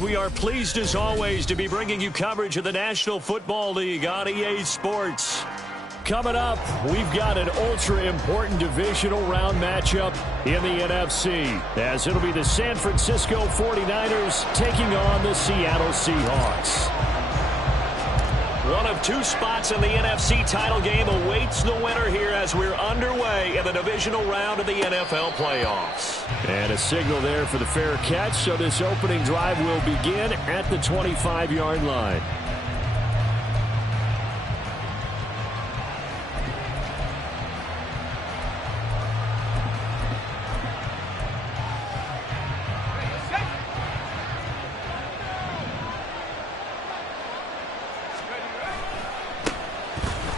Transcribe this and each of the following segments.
We are pleased as always to be bringing you coverage of the National Football League on EA Sports. Coming up, we've got an ultra-important divisional round matchup in the NFC, as it'll be the San Francisco 49ers taking on the Seattle Seahawks. One of two spots in the NFC title game awaits the winner here as we're underway in the divisional round of the NFL playoffs. And a signal there for the fair catch, so this opening drive will begin at the 25-yard line.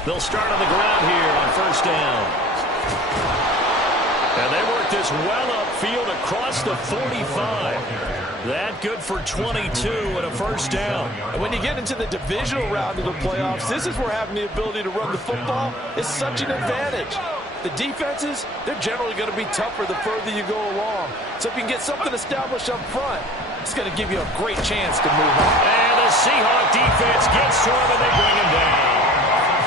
They'll start on the ground here on first down. And they work this well upfield across the 45. That good for 22 and a first down. And when you get into the divisional round of the playoffs, this is where having the ability to run the football is such an advantage. The defenses, they're generally going to be tougher the further you go along. So if you can get something established up front, it's going to give you a great chance to move on. And the Seahawk defense gets to him and they bring him down.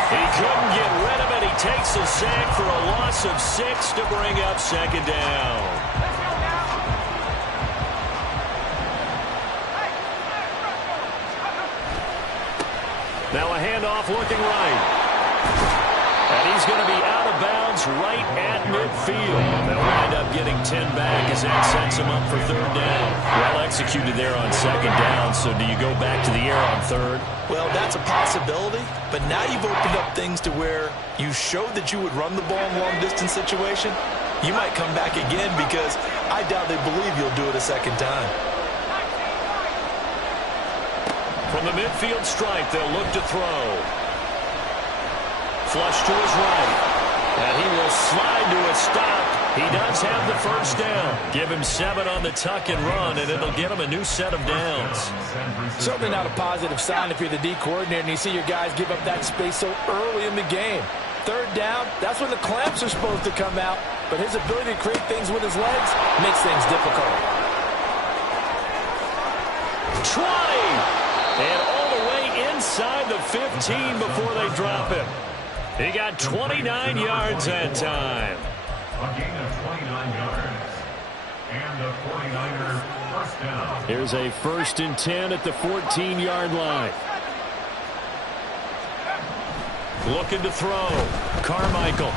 He couldn't get rid of it. He takes a sack for a loss of 6 to bring up second down. Now a handoff looking right. And he's going to be out of bounds right at midfield. They'll wind up getting 10 back as that sets him up for third down. Well executed there on second down, so do you go back to the air on third? Well, that's a possibility, but now you've opened up things to where you showed that you would run the ball in a long-distance situation. You might come back again because I doubt they believe you'll do it a second time. From the midfield stripe, they'll look to throw. Flush to his right. And he will slide to a stop. He does have the first down. Give him 7 on the tuck and run, and it'll get him a new set of downs. Certainly not a positive sign if you're the D coordinator and you see your guys give up that space so early in the game. Third down, that's when the clamps are supposed to come out, but his ability to create things with his legs makes things difficult. 20! And all the way inside the 15 before they drop him. He got 29 yards that time. A gain of 29 yards. And the 49er first down. Here's a 1st and 10 at the 14-yard line. Looking to throw. Carmichael.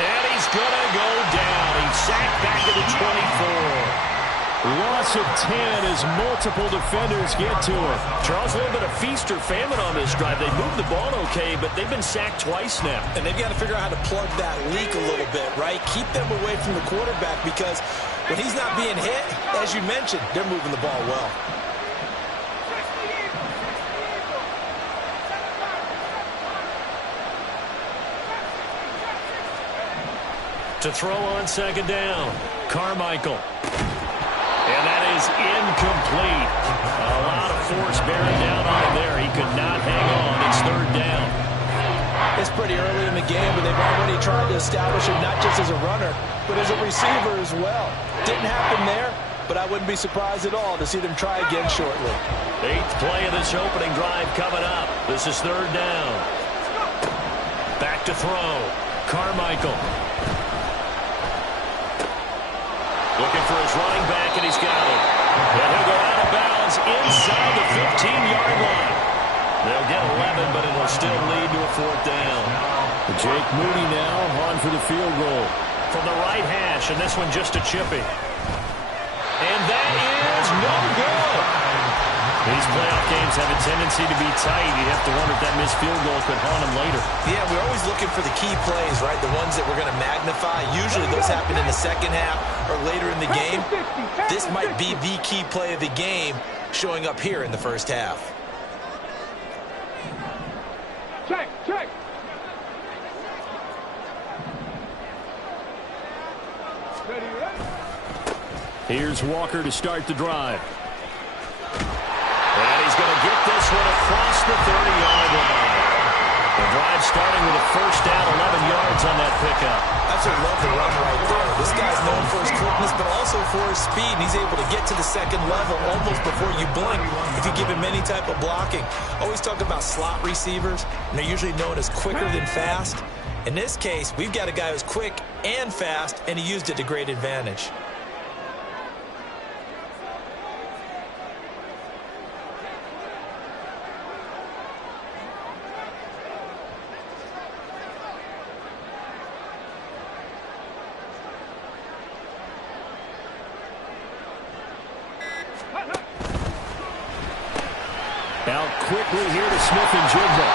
And he's going to go down. He's sacked back to the 24. Loss of 10 as multiple defenders get to him. Charles, a little bit of feast or famine on this drive. They moved the ball okay, but they've been sacked twice now. And they've got to figure out how to plug that leak a little bit, right? Keep them away from the quarterback because when he's not being hit, as you mentioned, they're moving the ball well. To throw on second down, Carmichael. And that is incomplete. A lot of force bearing down on him there. He could not hang on. It's third down. It's pretty early in the game, but they've already tried to establish him not just as a runner, but as a receiver as well. Didn't happen there, but I wouldn't be surprised at all to see them try again shortly. 8th play of this opening drive coming up. This is third down. Back to throw. Carmichael. Looking for his running back, and he's got it. And he'll go out of bounds inside the 15-yard line. They'll get 11, but it'll still lead to a 4th down. Jake Moody now on for the field goal. From the right hash, and this one just a chippy. And that is no good. These playoff games have a tendency to be tight. You'd have to wonder if that missed field goal could haunt them later. Yeah, we're always looking for the key plays, right? The ones that we're going to magnify. Usually those happen in the second half or later in the game. This might be the key play of the game showing up here in the first half. Check, check. Ready, ready. Here's Walker to start the drive. And he's going to get this one across the 30-yard line. And The drive starting with a first down, 11 yards on that pickup. I just love the run right there. This guy's known for his quickness, but also for his speed. And he's able to get to the second level almost before you blink if you give him any type of blocking. Always talk about slot receivers, and they're usually known as quicker than fast. In this case, we've got a guy who's quick and fast, and he used it to great advantage. Out quickly here to Smith-Njigba.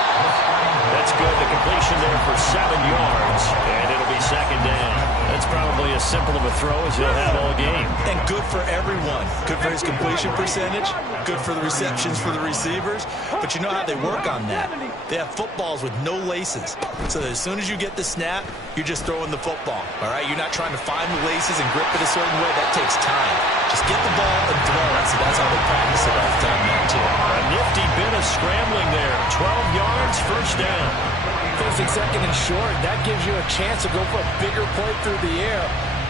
That's good. The completion there for 7 yards, and it'll be second down. That's probably as simple of a throw as he'll have all game. And good for everyone. Good for his completion percentage. Good for the receptions for the receivers. But you know how they work on that. They have footballs with no laces. So that as soon as you get the snap, you're just throwing the football. All right? You're not trying to find the laces and grip it a certain way. That takes time. Just get the ball and throw it. So that's how they practice it all the time now, too. A nifty bit of scrambling there. 12 yards, first down. Facing second and short, that gives you a chance to go for a bigger play through the air.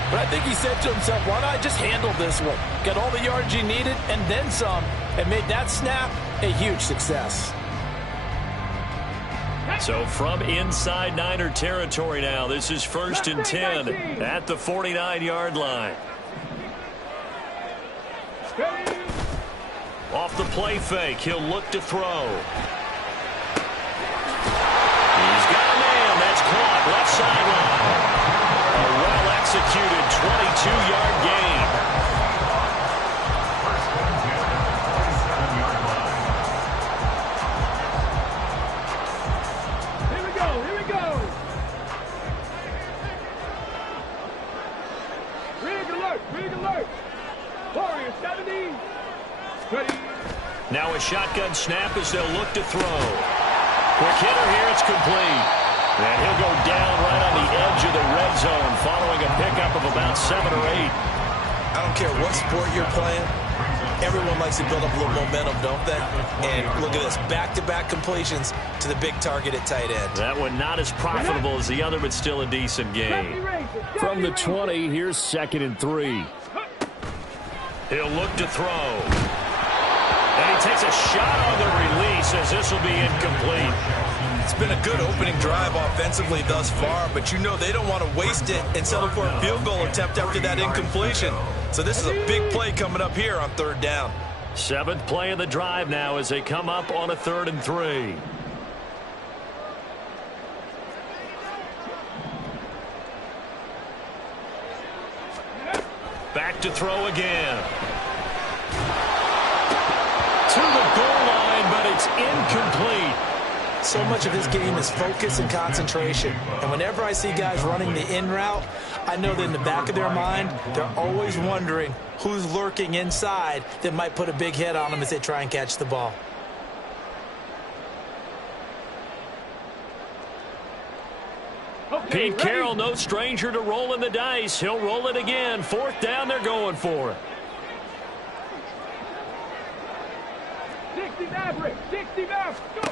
But I think he said to himself, why not just handle this one? Got all the yards you needed and then some, and made that snap a huge success. So from inside Niner territory now, this is first and 10 at the 49-yard line. Off the play fake, he'll look to throw. He's got a man. That's caught. Left sideline. A well-executed 22-yard gain. Here we go. Here we go. Rig alert. Rig alert. Warrior 70. Ready. Now a shotgun snap as they'll look to throw. Quick hitter here, it's complete. And he'll go down right on the edge of the red zone following a pickup of about 7 or 8. I don't care what sport you're playing. Everyone likes to build up a little momentum, don't they? And look at this, back-to-back completions to the big target at tight end. That one not as profitable as the other, but still a decent gain. From the 20, here's second and 3. He'll look to throw. And he takes a shot on the release as this will be incomplete. It's been a good opening drive offensively thus far, but you know they don't want to waste it and settle for a field goal attempt after that incompletion. So this is a big play coming up here on third down. 7th play of the drive now as they come up on a 3rd and 3. Back to throw again. To the goal line, but it's incomplete. So much of this game is focus and concentration. And whenever I see guys running the in route, I know that in the back of their mind, they're always wondering who's lurking inside that might put a big hit on them as they try and catch the ball. Pete Carroll, no stranger to rolling the dice. He'll roll it again. 4th down, they're going for it. 60 Maverick. 60 Maverick. Go.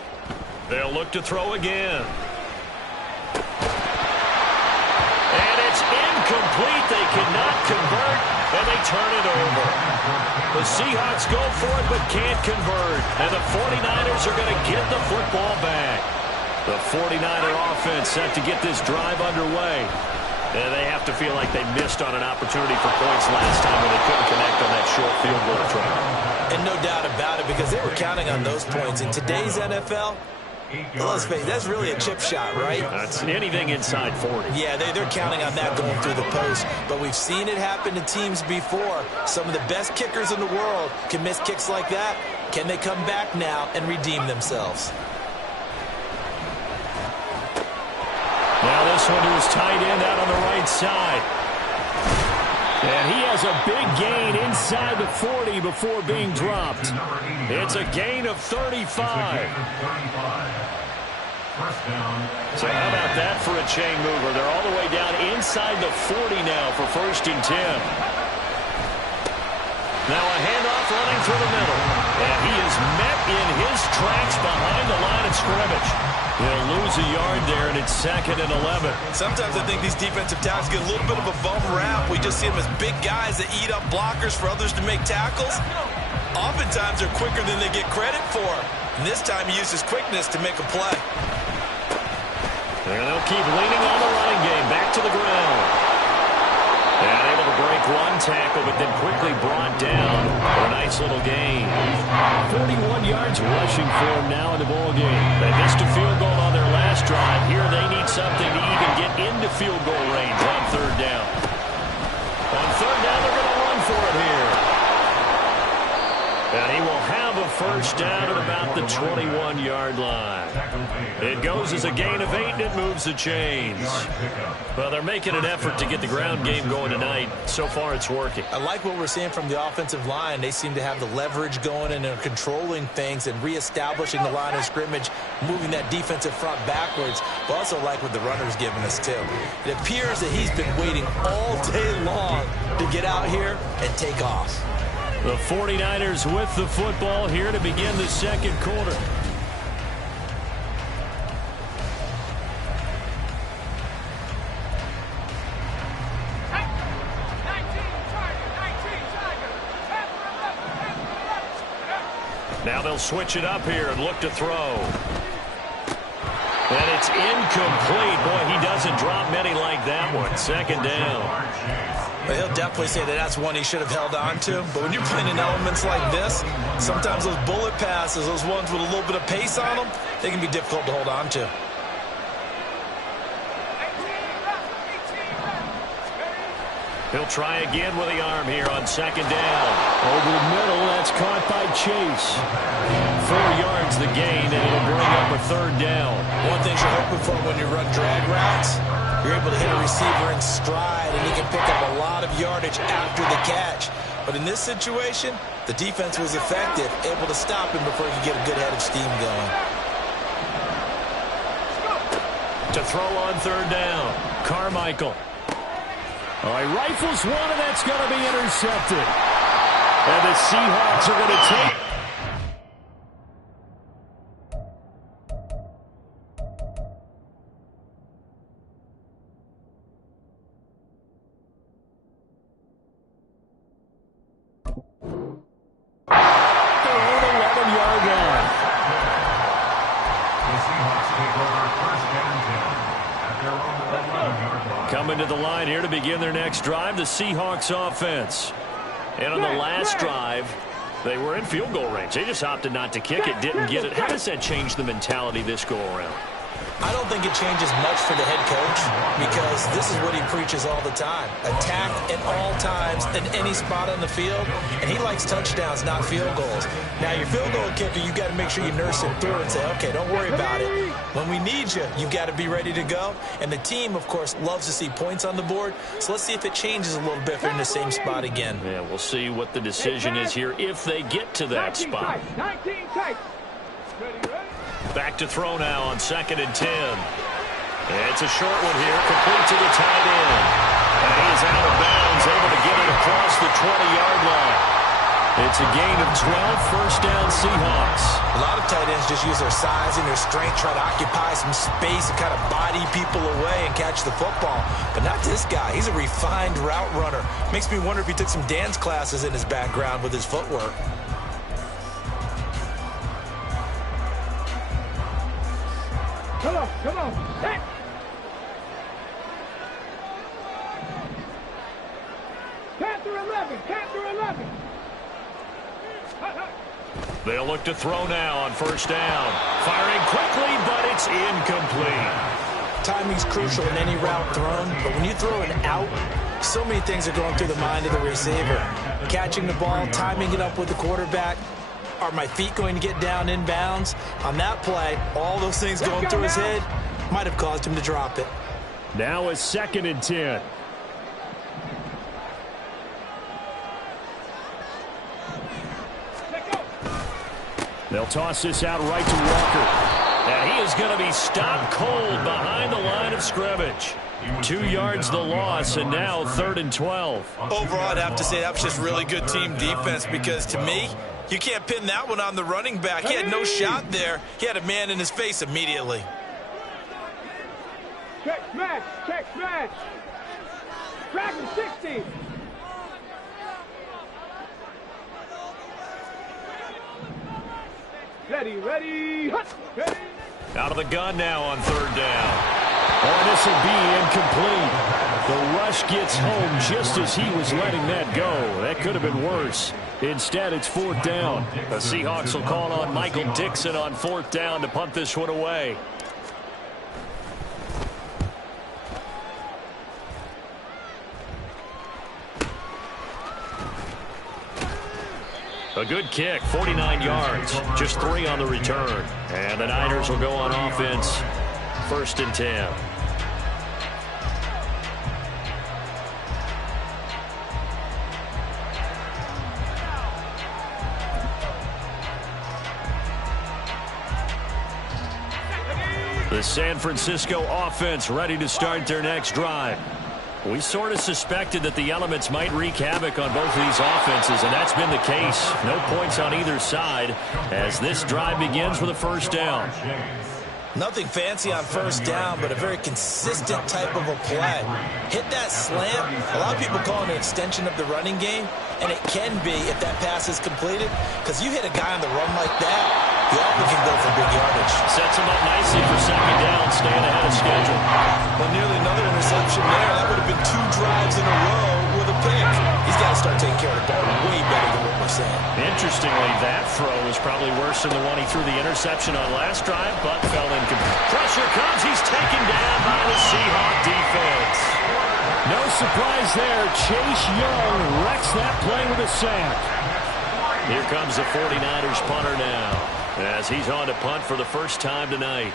They'll look to throw again. And it's incomplete. They cannot convert, and they turn it over. The Seahawks go for it, but can't convert. And the 49ers are going to get the football back. The 49er offense set to get this drive underway. And they have to feel like they missed on an opportunity for points last time when they couldn't connect on that short field goal try. And no doubt about it, because they were counting on those points. In today's NFL, let's face it, that's really a chip shot, right? That's anything inside 40. Yeah, they're counting on that going through the post. But we've seen it happen to teams before. Some of the best kickers in the world can miss kicks like that. Can they come back now and redeem themselves? Now this one to his tight end out on the right side. And he has a big gain inside the 40 before being dropped. It's a gain of 35. So how about that for a chain mover? They're all the way down inside the 40 now for 1st and 10. Now a handoff running through the middle. And he is met in his tracks behind the line of scrimmage. He'll lose a yard there, and it's 2nd and 11. Sometimes I think these defensive tackles get a little bit of a bum rap. We just see them as big guys that eat up blockers for others to make tackles. Oftentimes, they're quicker than they get credit for. And this time, he uses quickness to make a play. And they'll keep leaning on the running game. Back to the ground. And able to break one tackle, but then quickly brought down for a nice little gain. 41 yards rushing for him now in the ball game. They missed a field goal on their last drive. Here they need something to even get into field goal range on 3rd down. On 3rd down, they're going to run for it here. And he will have a 1st down at about the 21-yard line. It goes as a gain of 8, and it moves the chains. Well, they're making an effort to get the ground game going tonight. So far, it's working. I like what we're seeing from the offensive line. They seem to have the leverage going, and they're controlling things and reestablishing the line of scrimmage, moving that defensive front backwards. But also like what the runner's giving us, too. It appears that he's been waiting all day long to get out here and take off. The 49ers with the football here to begin the 2nd quarter. Now they'll switch it up here and look to throw. And it's incomplete. Boy, he doesn't drop many like that one. 2nd down. But he'll definitely say that that's one he should have held on to. But when you're playing in elements like this, sometimes those bullet passes, those ones with a little bit of pace on them, they can be difficult to hold on to. He'll try again with the arm here on 2nd down. Over the middle, that's caught by Chase. 4 yards the gain, and it'll bring up a 3rd down. One thing you're hoping for when you run drag routes, you're able to hit a receiver in stride, and he can pick up a lot of yardage after the catch. But in this situation, the defense was effective, able to stop him before he could get a good head of steam going. To throw on 3rd down, Carmichael. All right, rifles one, and that's going to be intercepted. And the Seahawks are going to take. Their own 11-yard line. The Seahawks take over 1st and 10 at their own 11-yard line. Coming to the line here to begin their next drive, the Seahawks offense. And on the last drive, they were in field goal range. They just opted not to kick it, didn't get it. How does that change the mentality this go-around? I don't think it changes much for the head coach because this is what he preaches all the time. Attack at all times in any spot on the field, and he likes touchdowns, not field goals. Now, your field goal kicker, you got to make sure you nurse it through and say, okay, don't worry about it. When we need you, you've got to be ready to go. And the team, of course, loves to see points on the board, so let's see if it changes a little bit if they're in the same spot again. Yeah, we'll see what the decision is here if they get to that spot. 19 tight. Ready? Back to throw now on 2nd and 10. It's a short one here, complete to the tight end. And he is out of bounds, able to get it across the 20-yard line. It's a gain of 12, 1st down Seahawks. A lot of tight ends just use their size and their strength, try to occupy some space and kind of body people away and catch the football. But not this guy. He's a refined route runner. Makes me wonder if he took some dance classes in his background with his footwork. Come on. Hey. Panther 11. They'll look to throw now on 1st down. Firing quickly, but it's incomplete. Timing's crucial in any route thrown, but when you throw an out, so many things are going through the mind of the receiver. Catching the ball, timing it up with the quarterback. Are my feet going to get down in bounds? On that play, all those things going through his head might have caused him to drop it. Now it's 2nd and 10. They'll toss this out right to Walker. And he is going to be stopped cold behind the line of scrimmage. 2 yards the loss, and now 3rd and 12. Overall, I'd have to say that was just really good team defense because, to me, You can't pin that one on the running back. He had no shot there. He had a man in his face immediately. Check smash, check smash. Dragon 60. Ready, ready, hut, ready. Out of the gun now on third down. Oh, this will be incomplete. The rush gets home just as he was letting that go. That could have been worse. Instead, it's fourth down. The Seahawks will call on Michael Dixon on fourth down to punt this one away. A good kick, 49 yards, just 3 on the return. And the Niners will go on offense, 1st and 10. The San Francisco offense ready to start their next drive. We sort of suspected that the elements might wreak havoc on both of these offenses, and that's been the case. No points on either side as this drive begins with a first down. Nothing fancy on first down, but a very consistent type of a play. Hit that slant. A lot of people call it an extension of the running game, and it can be if that pass is completed, because you hit a guy on the run like that, he often can go for big yardage. Sets him up nicely for second down, staying ahead of schedule. Well, nearly another interception there. That would have been 2 drives in a row with a pick. He's got to start taking care of the ball way better than what we're saying. Interestingly, that throw was probably worse than the one he threw the interception on last drive, but fell incomplete. Pressure comes. He's taken down by the Seahawk defense. No surprise there. Chase Young wrecks that play with a sack. Here comes the 49ers punter now, as he's on to punt for the first time tonight.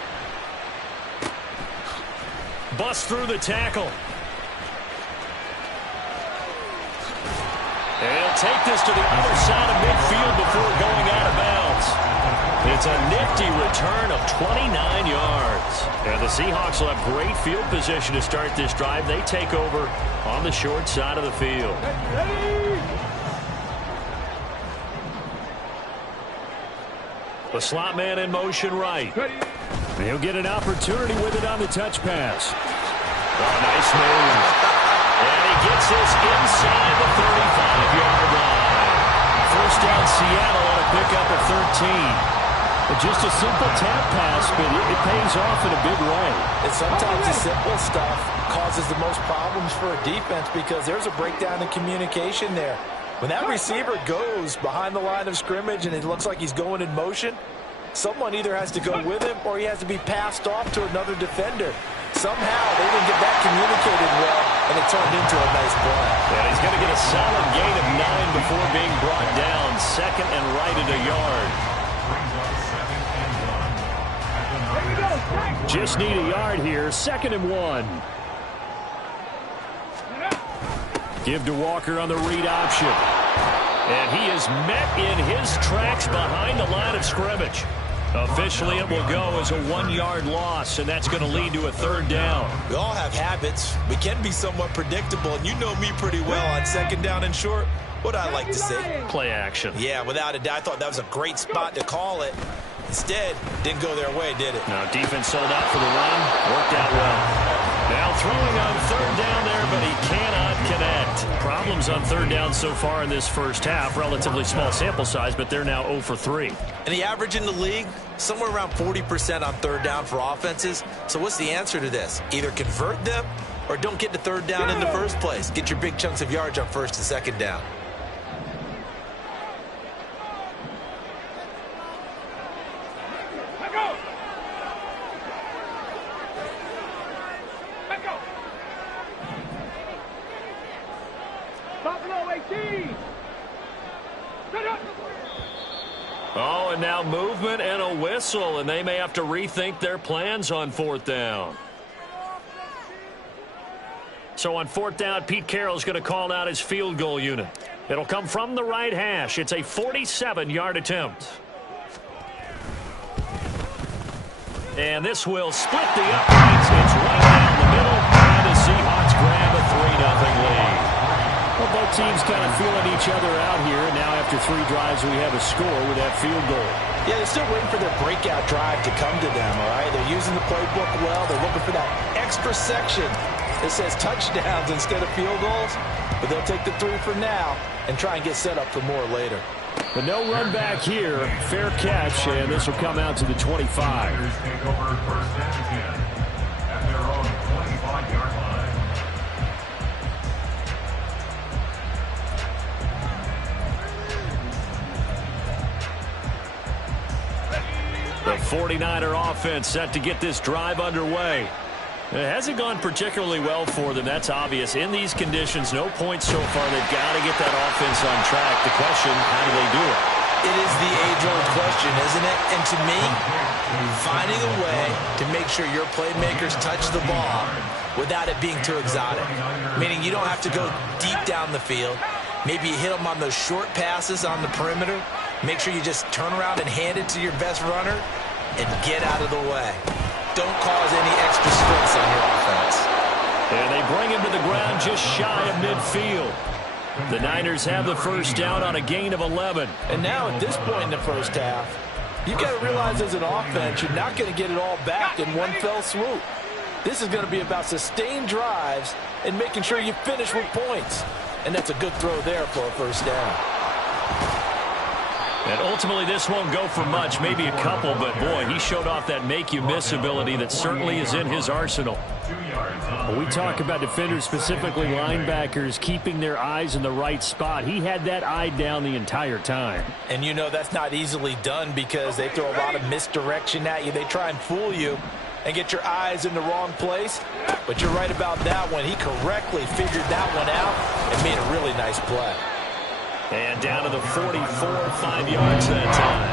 Bust through the tackle. And he'll take this to the other side of midfield before going out of bounds. It's a nifty return of 29 yards. And the Seahawks will have great field position to start this drive. They take over on the short side of the field. The slot man in motion right. He'll get an opportunity with it on the touch pass. Oh, nice move. And he gets this inside the 35-yard line. First down Seattle on a pickup of 13. But just a simple tap pass, but it pays off in a big way. And sometimes the simple stuff causes the most problems for a defense because there's a breakdown in communication there. When that receiver goes behind the line of scrimmage and it looks like he's going in motion, someone either has to go with him or he has to be passed off to another defender. Somehow they didn't get that communicated well, and it turned into a nice play. And he's going to get a solid gain of 9 before being brought down. Second and right at a yard. Just need a yard here. 2nd and 1. Give to Walker on the read option. And he is met in his tracks behind the line of scrimmage. Officially, it will go as a 1-yard loss, and that's going to lead to a 3rd down. We all have habits. We can be somewhat predictable, and you know me pretty well on 2nd down and short. What I like to say? Play action. Yeah, without a doubt, I thought that was a great spot to call it. Instead, didn't go their way, did it? No, defense sold out for the run. Worked out well. Now throwing on 3rd down there, but he cannot connect. Problems on 3rd down so far in this first half. Relatively small sample size, but they're now 0 for 3. And the average in the league, somewhere around 40% on 3rd down for offenses. So what's the answer to this? Either convert them or don't get to 3rd down in the first place. Get your big chunks of yards on 1st and 2nd down. Oh, and now movement and a whistle, and they may have to rethink their plans on 4th down. So on 4th down, Pete Carroll's going to call out his field goal unit. It'll come from the right hash. It's a 47-yard attempt. And this will split the uprights. It's right down the middle, and the Seahawks grab a 3-0 lead. Well, both Both teams kind of feeling each other out here. And now after 3 drives, we have a score with that field goal. Yeah, they're still waiting for their breakout drive to come to them, all right? They're using the playbook well. They're looking for that extra section that says touchdowns instead of field goals. But they'll take the 3 for now and try and get set up for more later. But no run back here. Fair catch, and this will come out to the 25. Take over first and 10 at their own 25-yard line. The 49er offense set to get this drive underway. It hasn't gone particularly well for them. That's obvious. In these conditions, no points so far. They've got to get that offense on track. The question, how do they do it? It is the age-old question, isn't it? And to me, finding a way to make sure your playmakers touch the ball without it being too exotic. Meaning you don't have to go deep down the field. Maybe you hit them on those short passes on the perimeter. Make sure you just turn around and hand it to your best runner and get out of the way. Don't cause any extra stress on your offense. And they bring him to the ground just shy of midfield. The Niners have the first down on a gain of 11. And now at this point in the first half, you've got to realize as an offense, you're not going to get it all back in one fell swoop. This is going to be about sustained drives and making sure you finish with points. And that's a good throw there for a first down. And ultimately, this won't go for much, maybe a couple, but boy, he showed off that make-you-miss ability that certainly is in his arsenal. When we talk about defenders, specifically linebackers, keeping their eyes in the right spot, he had that eye down the entire time. And you know that's not easily done because they throw a lot of misdirection at you. They try and fool you and get your eyes in the wrong place. But you're right about that one. He correctly figured that one out and made a really nice play. And down to the 44, 5 yards that time.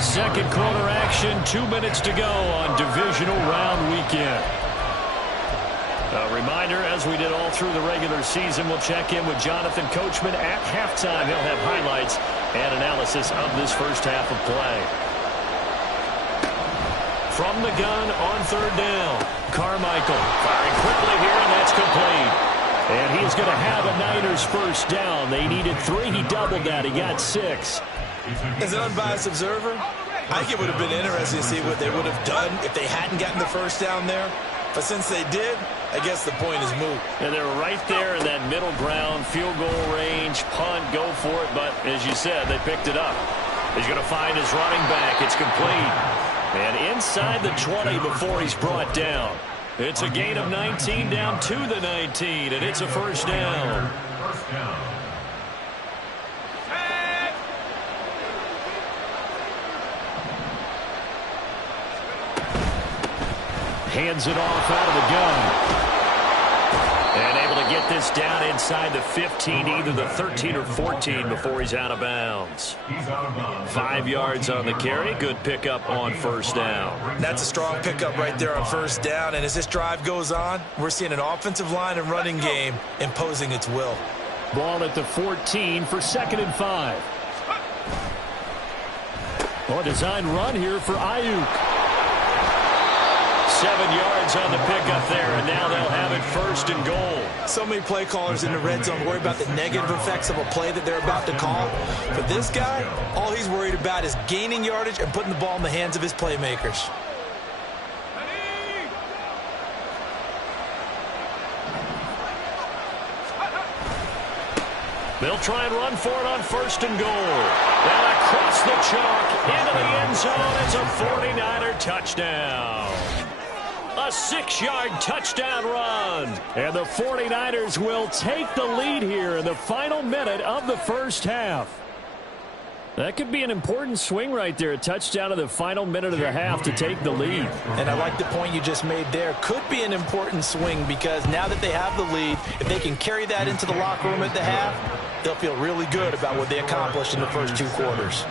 Second quarter action, 2 minutes to go on divisional round weekend. A reminder, as we did all through the regular season, we'll check in with Jonathan Coachman at halftime. He'll have highlights and analysis of this first half of play. From the gun on third down, Carmichael firing quickly here, and that's complete. And he's going to have a Niners first down. They needed 3. He doubled that. He got 6. As an unbiased observer, I think it would have been interesting to see what they would have done if they hadn't gotten the first down there. But since they did, I guess the point is moot. And they're right there in that middle ground, field goal range, punt, go for it. But as you said, they picked it up. He's going to find his running back. It's complete. And inside the 20 before he's brought down. It's a gain of 19 down to the 19, and it's a first down. First down. Hands it off out of the gun. And able to get this down inside the 15, either the 13 or 14 before he's out of bounds. He's out of bounds. 5 yards on the carry. Good pickup on first down. That's a strong pickup right there on first down. And as this drive goes on, we're seeing an offensive line and running game imposing its will. Ball at the 14 for 2nd and 5. Oh, a design run here for Ayuk. 7 yards on the pickup there, and now they'll have it 1st and goal. So many play callers in the red zone worry about the negative effects of a play that they're about to call. For this guy, all he's worried about is gaining yardage and putting the ball in the hands of his playmakers. They'll try and run for it on 1st and goal. And across the chalk into the end zone. It's a 49er touchdown. A 6-yard touchdown run. And the 49ers will take the lead here in the final minute of the first half. That could be an important swing right there. A touchdown in the final minute of the half to take the lead. And I like the point you just made there. Could be an important swing because now that they have the lead, if they can carry that into the locker room at the half, they'll feel really good about what they accomplished in the first 2 quarters.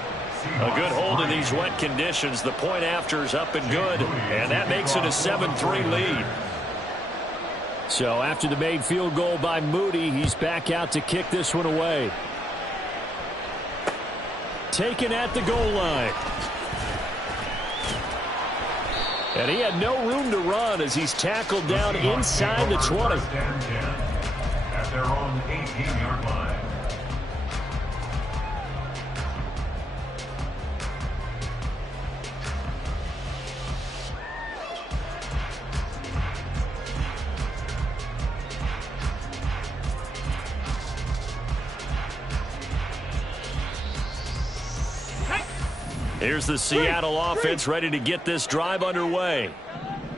A good hold in these wet conditions. The point after is up and good, and that makes it a 7-3 lead. So after the made field goal by Moody, he's back out to kick this one away. Taken at the goal line. And he had no room to run as he's tackled down inside the 20. First and 10 at their own 18-yard line. Here's the Seattle offense ready to get this drive underway.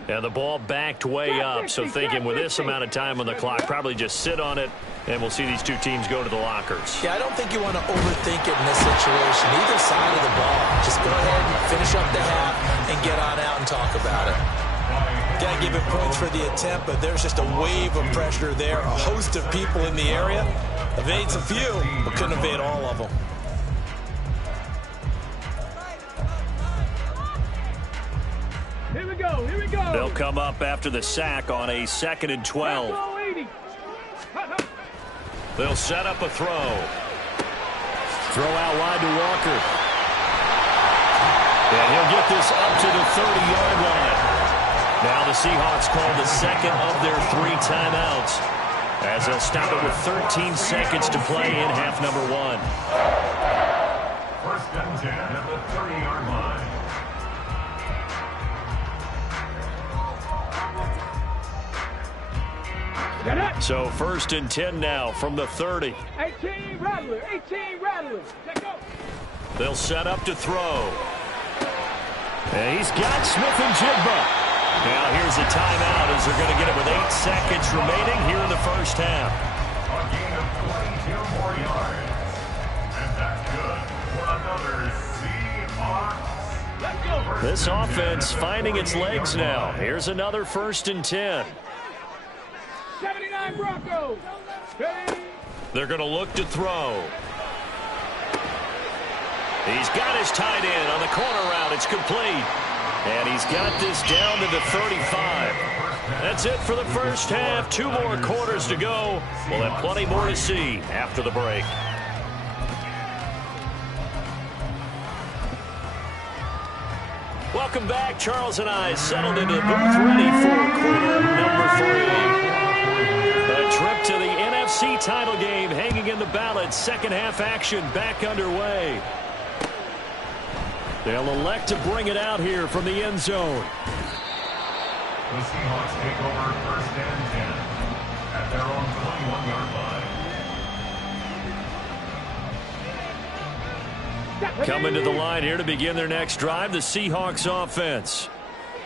And the ball backed way up, so thinking with this amount of time on the clock, probably just sit on it, and we'll see these two teams go to the lockers. Yeah, I don't think you want to overthink it in this situation. Either side of the ball. Just go ahead and finish up the half and get on out and talk about it. Got to give it points for the attempt, but there's just a wave of pressure there. A host of people in the area. Evades a few, but couldn't evade all of them. Here we go, here we go. They'll come up after the sack on a 2nd and 12. They'll set up a throw. Throw out wide to Walker. And he'll get this up to the 30-yard line. Now the Seahawks call the second of their 3 timeouts, as they'll stop it with 13 seconds to play in half number 1. First and 10 at the 30-yard line. So 1st and 10 now from the 30. 18 Rattler, 18 Rattler. Let's go. They'll set up to throw. And he's got Smith and Jigba. Now here's a timeout as they're going to get it with 8 seconds remaining here in the first half. A gain of 22 more yards. And that's good for another Seahawks. Let's go. This offense finding its legs now. Here's another 1st and 10. 79 Broncos. They're going to look to throw. He's got his tight end on the corner route. It's complete. And he's got this down to the 35. That's it for the first half. 2 more quarters to go. We'll have plenty more to see after the break. Welcome back. Charles and I settled into the booth ready for quarter number 3. A trip to the NFC title game hanging in the balance. Second half action back underway. They'll elect to bring it out here from the end zone. The Seahawks take over 1st and 10 at their own 21-yard line. Coming to the line here to begin their next drive, the Seahawks offense.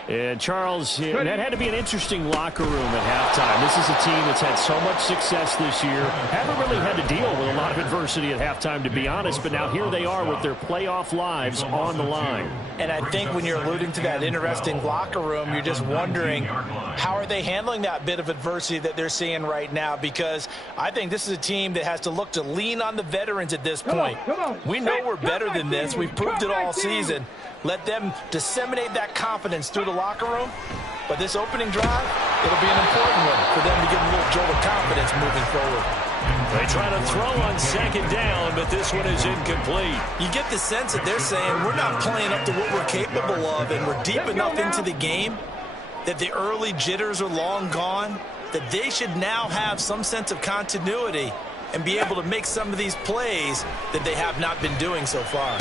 And Charles, that had to be an interesting locker room at halftime. This is a team that's had so much success this year. Haven't really had to deal with a lot of adversity at halftime, to be honest. But now here they are with their playoff lives on the line. And I think when you're alluding to that interesting locker room, you're just wondering how are they handling that bit of adversity that they're seeing right now, because I think this is a team that has to look to lean on the veterans at this point. We know we're better than this. We've proved it all season. Let them disseminate that confidence through the locker room. But this opening drive, it'll be an important one for them to get a little jolt of confidence moving forward. They try to throw on 2nd down, but this one is incomplete. You get the sense that they're saying we're not playing up to what we're capable of, and we're deep enough into the game that the early jitters are long gone, that they should now have some sense of continuity and be able to make some of these plays that they have not been doing so far.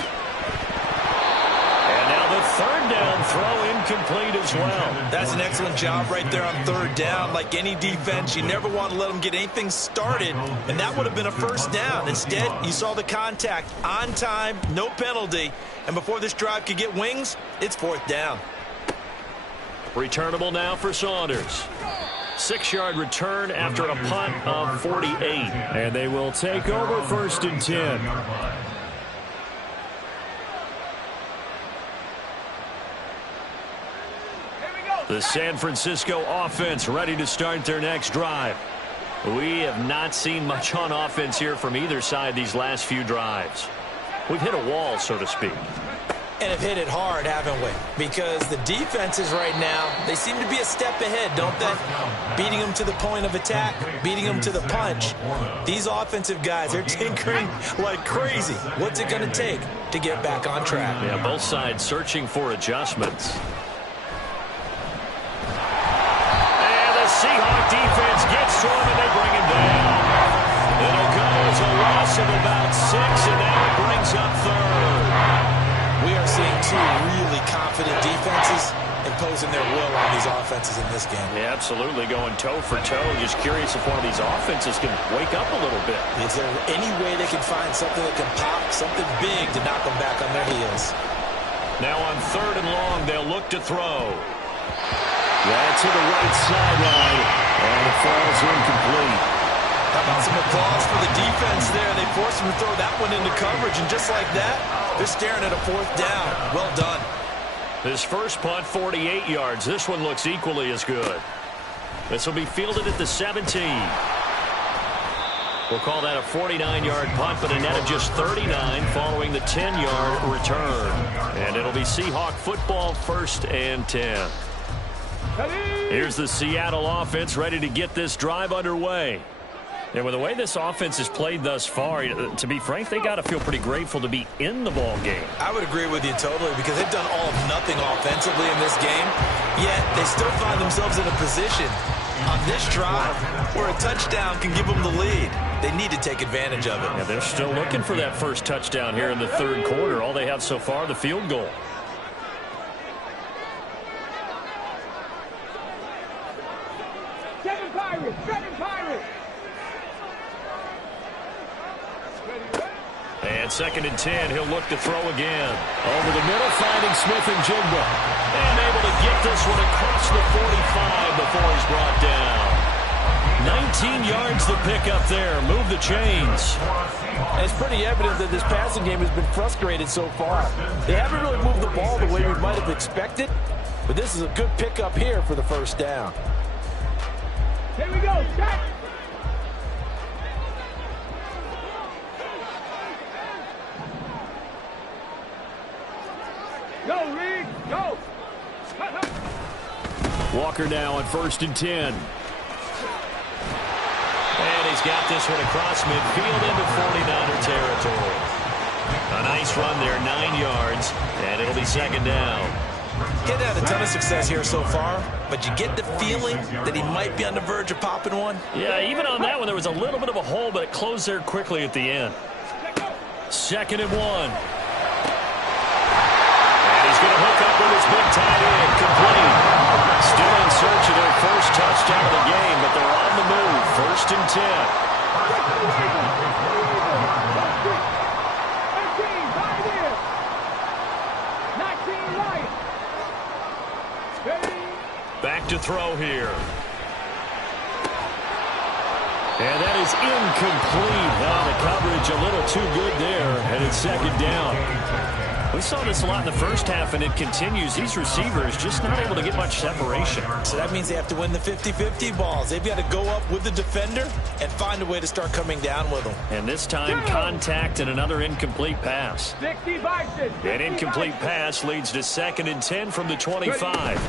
And now the 3rd down throw incomplete as well. That's an excellent job right there on 3rd down. Like any defense, you never want to let them get anything started, and that would have been a 1st down. Instead, you saw the contact on time, no penalty, and before this drive could get wings, it's 4th down. Returnable now for Saunders. 6-yard return after a punt of 48. And they will take over 1st and 10. The San Francisco offense ready to start their next drive. We have not seen much on offense here from either side these last few drives. We've hit a wall, so to speak. And have hit it hard, haven't we? Because the defenses right now, they seem to be a step ahead, don't they? Beating them to the point of attack, beating them to the punch. These offensive guys, they're tinkering like crazy. What's it going to take to get back on track? Yeah, both sides searching for adjustments. one, and they bring him down. It'll go as a loss of about 6, and now it brings up third. We are seeing two really confident defenses imposing their will on these offenses in this game. Yeah, absolutely, going toe for toe. Just curious if one of these offenses can wake up a little bit. Is there any way they can find something that can pop, something big to knock them back on their heels? Now on 3rd and long, they'll look to throw. That's to the right sideline, and it falls incomplete. How about some applause for the defense there? They forced him to throw that one into coverage, and just like that, they're staring at a 4th down. Well done. His first punt, 48 yards. This one looks equally as good. This will be fielded at the 17. We'll call that a 49-yard punt, but a net of just 39 following the 10-yard return. And it'll be Seahawk football, 1st and 10. Here's the Seattle offense ready to get this drive underway. And with the way this offense has played thus far, to be frank, they got to feel pretty grateful to be in the ball game. I would agree with you totally, because they've done all of nothing offensively in this game, yet they still find themselves in a position on this drive where a touchdown can give them the lead. They need to take advantage of it. Yeah, they're still looking for that first touchdown here in the 3rd quarter. All they have so far, the field goal. Seven Pirates! And 2nd and 10, he'll look to throw again. Over the middle, finding Smith and Jigba. And able to get this one across the 45 before he's brought down. 19 yards to pick up there. Move the chains. It's pretty evident that this passing game has been frustrated so far. They haven't really moved the ball the way we might have expected, but this is a good pickup here for the 1st down. Here we go, set! Go, Reed, go! Walker now on 1st and 10. And he's got this one across midfield into 49er territory. A nice run there, 9 yards, and it'll be 2nd down. He's had a ton of success here so far, but you get the feeling that he might be on the verge of popping one. Yeah, even on that one, there was a little bit of a hole, but it closed there quickly at the end. 2nd and 1. He's going to hook up with his big tight end, complete. Still in search of their first touchdown of the game, but they're on the move. 1st and 10. 19 right. Back to throw here. And that is incomplete. Now the coverage a little too good there, and it's 2nd down. We saw this a lot in the first half, and it continues. These receivers just not able to get much separation. So that means they have to win the 50-50 balls. They've got to go up with the defender and find a way to start coming down with them. And this time, contact and another incomplete pass. 60 Bison. An incomplete pass leads to 2nd and 10 from the 25.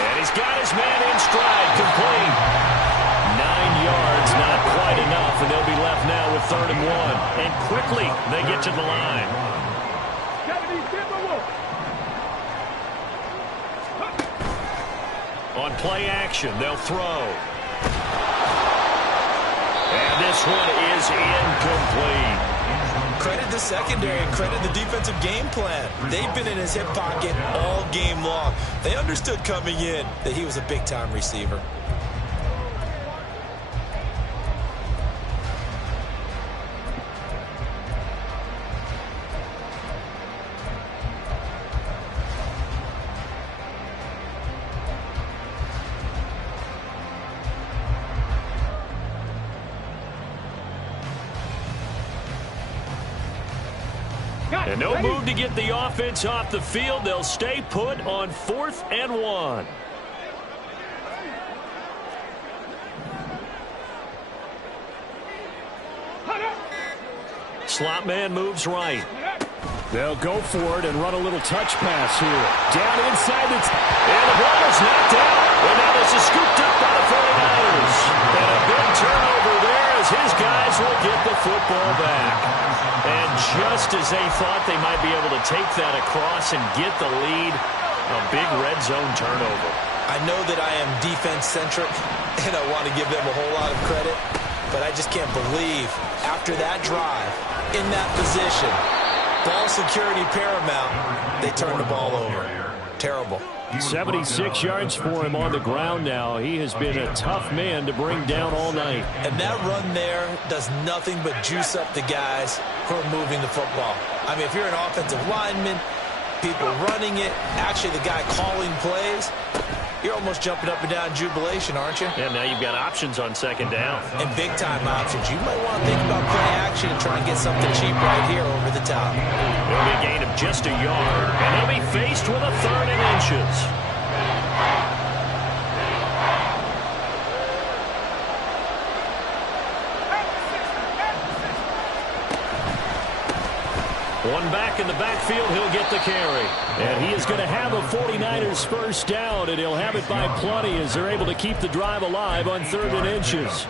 And he's got his man in stride, complete. 9 yards, not quite enough, and they'll be left now with 3rd and 1. And quickly, they get to the line. On play action, they'll throw. And this one is incomplete. Credit the secondary, credit the defensive game plan. They've been in his hip pocket all game long. They understood coming in that he was a big-time receiver. And no move to get the offense off the field. They'll stay put on 4th and 1. Slot man moves right. They'll go for it and run a little touch pass here. Down inside the... and the ball is knocked out. And now this is scooped up by the 49ers. And a big turnover there as his guys will get the football back. And just as they thought they might be able to take that across and get the lead, a big red zone turnover. I know that I am defense-centric, and I want to give them a whole lot of credit, but I just can't believe after that drive, in that position, ball security paramount, they turn the ball over. Terrible. 76 yards for him on the ground now. He has been a tough man to bring down all night. And that run there does nothing but juice up the guys who are moving the football. I mean, if you're an offensive lineman, people running it, actually the guy calling plays, you're almost jumping up and down in jubilation, aren't you? And now you've got options on second down. And big-time options. You might want to think about play action and try and get something cheap right here over the top. It'll be a gain of just a yard, and he'll be faced with a 3rd and inches. One back in the backfield, he'll get the carry. And he is going to have a 49ers first down, and he'll have it by plenty as they're able to keep the drive alive on 3rd and inches.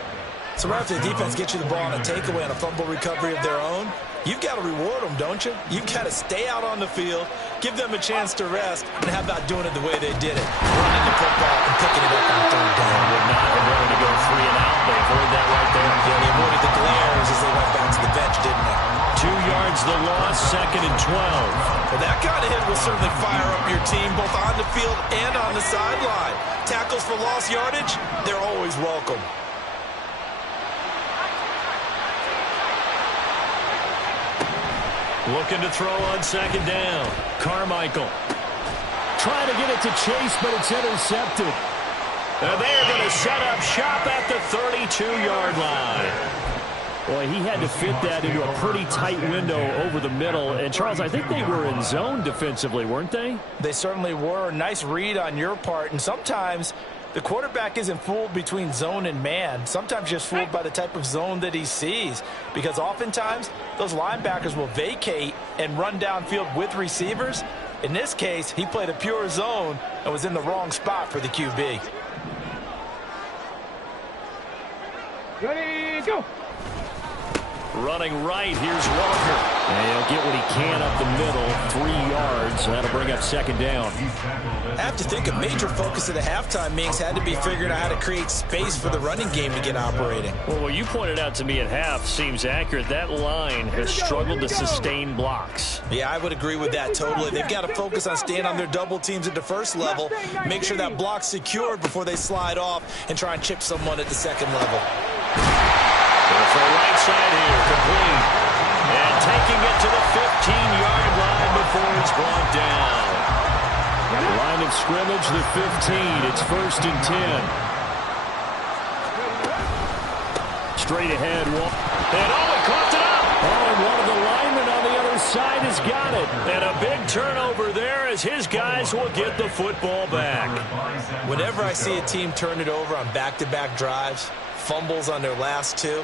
So right after the defense gets you the ball on a takeaway and a fumble recovery of their own, you've got to reward them, don't you? You've got to stay out on the field, give them a chance to rest, and how about doing it the way they did it? Running the football and picking it up on 3rd down. Would not have wanted to go 3 and out. They avoided that right there. Yeah, they avoided the glares as they went back to the bench, didn't they? 2 yards the loss, 2nd and 12. Well, that kind of hit will certainly fire up your team both on the field and on the sideline. Tackles for lost yardage, they're always welcome. Looking to throw on 2nd down. Carmichael trying to get it to Chase, but it's intercepted. And they're going to set up shop at the 32-yard line. Boy, he had to fit that into a pretty tight window over the middle. And, Charles, I think they were in zone defensively, weren't they? They certainly were. Nice read on your part. And sometimes the quarterback isn't fooled between zone and man. Sometimes just fooled by the type of zone that he sees. Because oftentimes, those linebackers will vacate and run downfield with receivers. In this case, he played a pure zone and was in the wrong spot for the QB. Ready, go. Running right, here's Walker. And he'll get what he can up the middle, 3 yards. That'll bring up 2nd down. I have to think a major focus of the halftime meetings had to be figuring out how to create space for the running game to get operating. Well, what you pointed out to me at half seems accurate. That line has struggled to sustain blocks. Yeah, I would agree with that totally. They've got to focus on staying on their double teams at the first level, make sure that block's secured before they slide off and try and chip someone at the second level. For right side here, complete. And taking it to the 15-yard line before it's brought down. Line of scrimmage, the 15. It's 1st and 10. Straight ahead. And he caught it up. Oh, and one of the linemen on the other side has got it. And a big turnover there as his guys will get the football back. Whenever I see a team turn it over on back-to-back drives, fumbles on their last 2,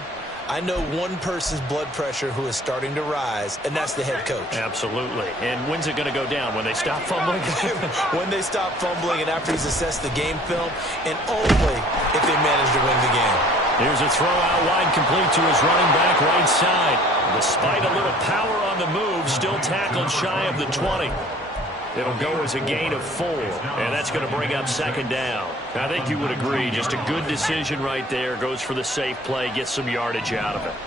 I know one person's blood pressure who is starting to rise, and that's the head coach. Absolutely. And when's it going to go down? When they stop fumbling? When they stop fumbling and after he's assessed the game film, and only if they manage to win the game. Here's a throw out wide, complete to his running back right side. Despite a little power on the move, still tackled shy of the 20. It'll go as a gain of 4, and that's going to bring up 2nd down. I think you would agree, just a good decision right there. Goes for the safe play, gets some yardage out of it.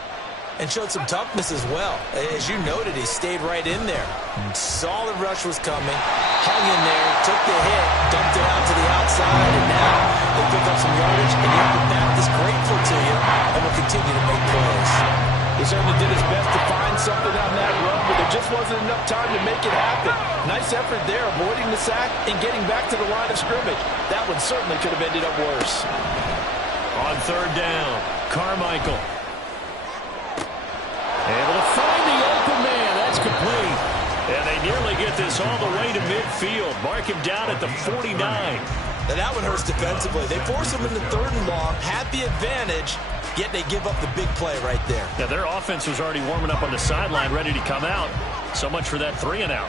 And showed some toughness as well. As you noted, he stayed right in there. Saw the rush was coming, hung in there, took the hit, dumped it out to the outside, and now they pick up some yardage, and yet the back is grateful to you and will continue to make plays. He certainly did his best to find something on that run, but there just wasn't enough time to make it happen. Nice effort there, avoiding the sack and getting back to the line of scrimmage. That one certainly could have ended up worse. On 3rd down, Carmichael. Able to find the open man. That's complete. And they nearly get this all the way to midfield. Mark him down at the 49. Now that one hurts defensively. They force him into 3rd and long, had the advantage, yet they give up the big play right there. Now their offense was already warming up on the sideline, ready to come out. So much for that 3 and out.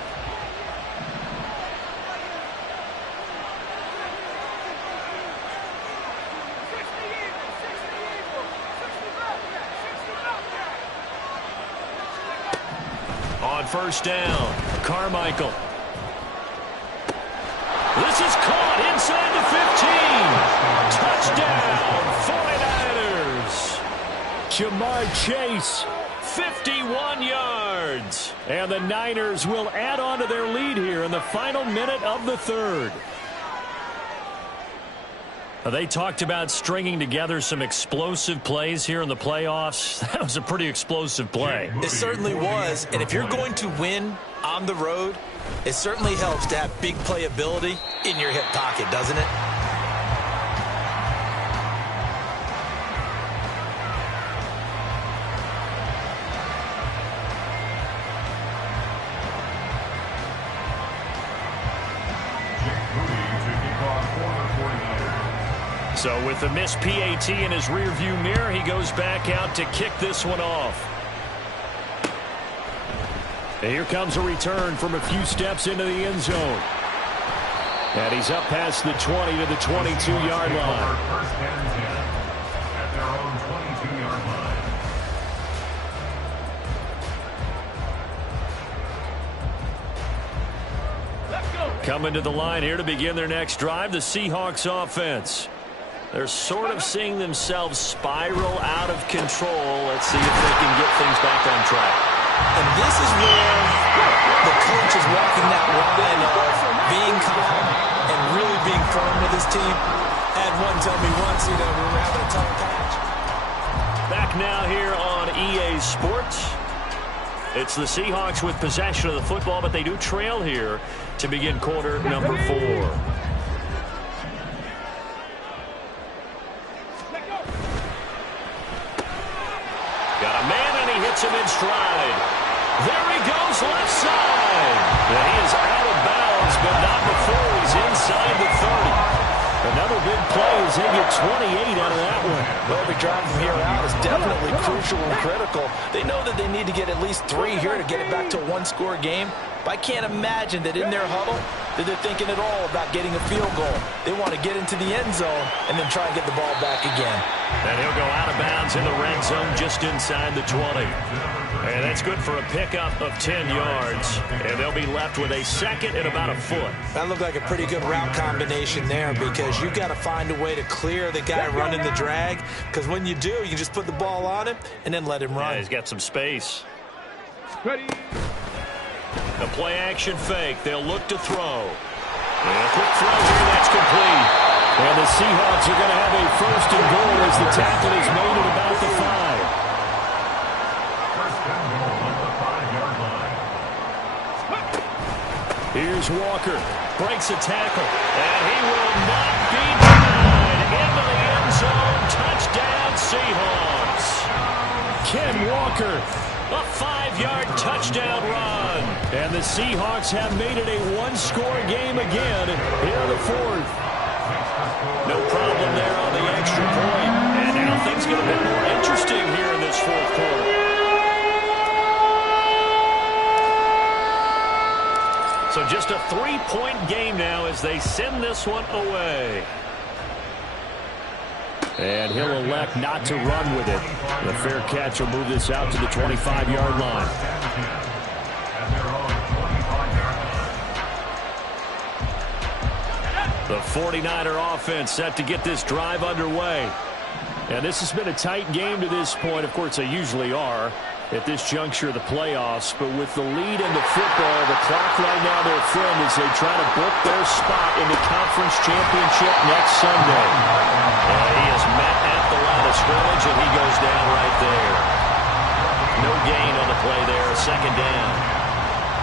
On 1st down, Carmichael. This is caught inside the 15. Jamar Chase. 51 yards. And the Niners will add on to their lead here in the final minute of the third. They talked about stringing together some explosive plays here in the playoffs. That was a pretty explosive play. It certainly was. And if you're going to win on the road, it certainly helps to have big playability in your hip pocket, doesn't it? So with the missed PAT in his rearview mirror, he goes back out to kick this one off. And here comes a return from a few steps into the end zone. And he's up past the 20 to the 22-yard line. First and 10 at their own 22-yard line. Let's go. Coming to the line here to begin their next drive, the Seahawks offense. They're sort of seeing themselves spiral out of control. Let's see if they can get things back on track. And this is where the coach is walking that line of being calm and really being firm with his team. Had one tell me once, we were having a tough patch. Back now here on EA Sports. It's the Seahawks with possession of the football, but they do trail here to begin quarter number 4. Got a man, and he hits him in stride. There he goes, left side. And he is out of bounds, but not before he's inside the 30. Another big play as they get 28 out of that one. Well, every drive from here out is definitely crucial and critical. They know that they need to get at least 3 here to get it back to a one-score game. But I can't imagine that in their huddle that they're thinking at all about getting a field goal. They want to get into the end zone and then try and get the ball back again. And he'll go out of bounds in the red zone just inside the 20. And that's good for a pickup of 10 yards. And they'll be left with a second and about a foot. That looked like a pretty good route combination there because you've got to find a way to clear the guy running the drag. Because when you do, you just put the ball on him and then let him run. Yeah, he's got some space. Ready. The play action fake. They'll look to throw. And a quick throw here. That's complete. And the Seahawks are going to have a first and goal as the tackle is made at about the 5. First and goal at the 5-yard line. Here's Walker. Breaks a tackle. And he will not be denied. Into the end zone. Touchdown, Seahawks. Ken Walker. A 5-yard touchdown run. And the Seahawks have made it a one-score game again here in the 4th. No problem there on the extra point. And now things get a bit more interesting here in this 4th quarter. So just a 3-point game now as they send this one away. And he'll elect not to run with it. The fair catch will move this out to the 25-yard line. The 49er offense set to get this drive underway. And this has been a tight game to this point. Of course, they usually are at this juncture of the playoffs. But with the lead in the football, the clock right now their friend as they try to book their spot in the conference championship next Sunday. And he is met at the line of scrimmage, and he goes down right there. No gain on the play there, second down.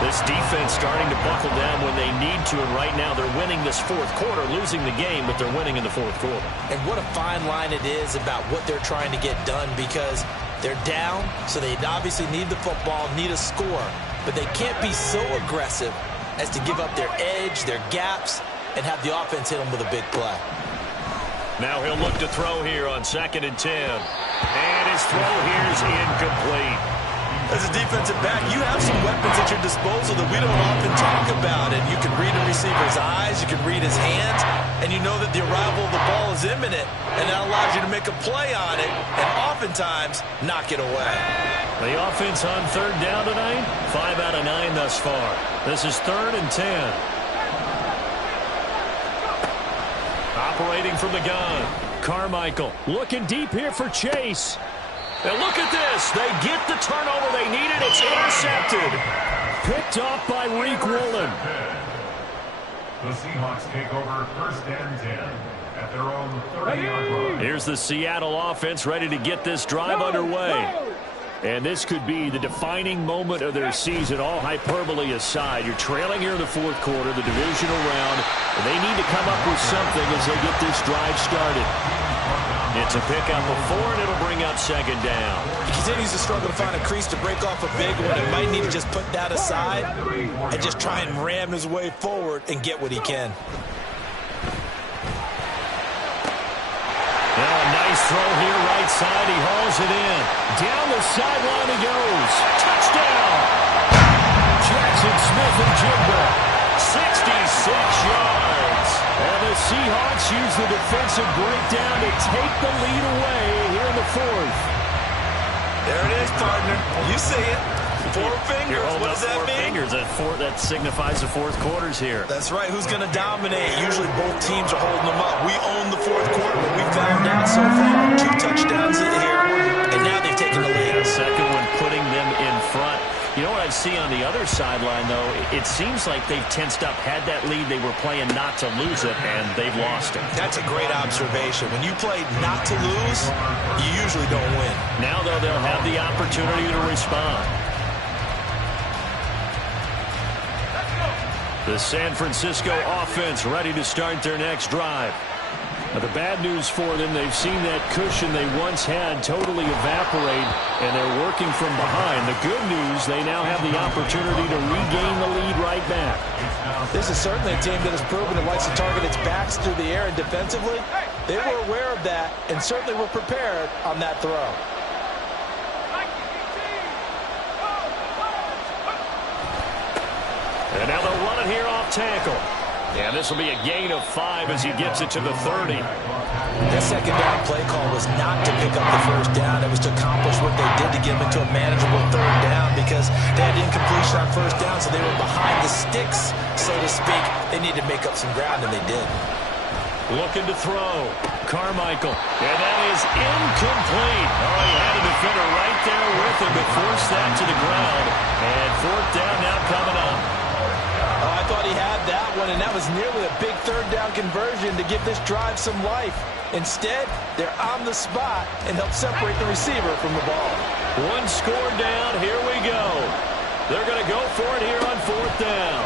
This defense starting to buckle down when they need to, and right now they're winning this 4th quarter, losing the game, but they're winning in the 4th quarter. And what a fine line it is about what they're trying to get done because they're down, so they obviously need the football, need a score, but they can't be so aggressive as to give up their edge, their gaps, and have the offense hit them with a big play. Now he'll look to throw here on 2nd and 10. And his throw here is incomplete. As a defensive back, you have some weapons at your disposal that we don't often talk about. And you can read a receiver's eyes, you can read his hands, and you know that the arrival of the ball is imminent, and that allows you to make a play on it and oftentimes knock it away. The offense on 3rd down tonight, 5 out of 9 thus far. This is 3rd and 10. Operating from the gun. Carmichael looking deep here for Chase. And look at this. They get the turnover they needed. It's intercepted. Picked off by Reek Woolen. The Seahawks take over 1st and 10 at their own 30-yard line. Here's the Seattle offense ready to get this drive underway. And this could be the defining moment of their season, all hyperbole aside. You're trailing here in the 4th quarter, the divisional round, and they need to come up with something as they get this drive started. It's a pickup of 4, and it'll bring up 2nd down. He continues to struggle to find a crease to break off a big one. He might need to just put that aside and just try and ram his way forward and get what he can. Well, a nice throw here, right side. He hauls it in. Down the sideline he goes. Touchdown! Jackson Smith-Njigba, 66 yards. And the Seahawks use the defensive breakdown to take the lead away here in the 4th. There it is, partner. You see it. 4 fingers. What does that mean? 4 fingers. That signifies the 4th quarter's here. That's right. Who's going to dominate? Usually both teams are holding them up. We own the 4th quarter, but we found out so far 2 touchdowns here, and now they've taken the lead. Second one putting them in front. You know what I see on the other sideline, though? It seems like they've tensed up, had that lead. They were playing not to lose it, and they've lost it. That's a great observation. When you play not to lose, you usually don't win. Now, though, they'll have the opportunity to respond. The San Francisco offense ready to start their next drive. Now, the bad news for them, they've seen that cushion they once had totally evaporate, and they're working from behind. The good news, they now have the opportunity to regain the lead right back. This is certainly a team that has proven it likes to target its backs through the air, and defensively, they were aware of that and certainly were prepared on that throw. And now they'll run it here off tackle. And this will be a gain of 5 as he gets it to the 30. That 2nd down play call was not to pick up the 1st down. It was to accomplish what they did to get them into a manageable 3rd down because they had incompletion on 1st down, so they were behind the sticks, so to speak. They needed to make up some ground, and they did. Looking to throw. Carmichael. And that is incomplete. Oh, he had a defender right there with him to force that to the ground. And 4th down now coming up. Oh, I thought he had that one, and that was nearly a big 3rd down conversion to give this drive some life. Instead, they're on the spot and help separate the receiver from the ball. 1 score down. Here we go. They're going to go for it here on 4th down.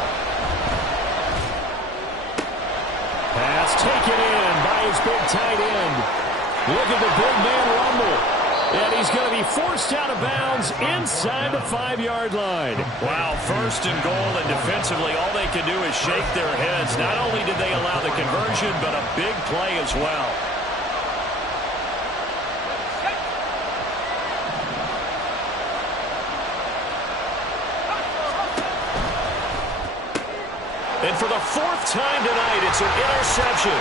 Pass taken in by his big tight end. Look at the big man rumble. And he's going to be forced out of bounds inside the 5-yard line. Wow, 1st and goal, and defensively all they can do is shake their heads. Not only did they allow the conversion, but a big play as well. And for the 4th time tonight, it's an interception.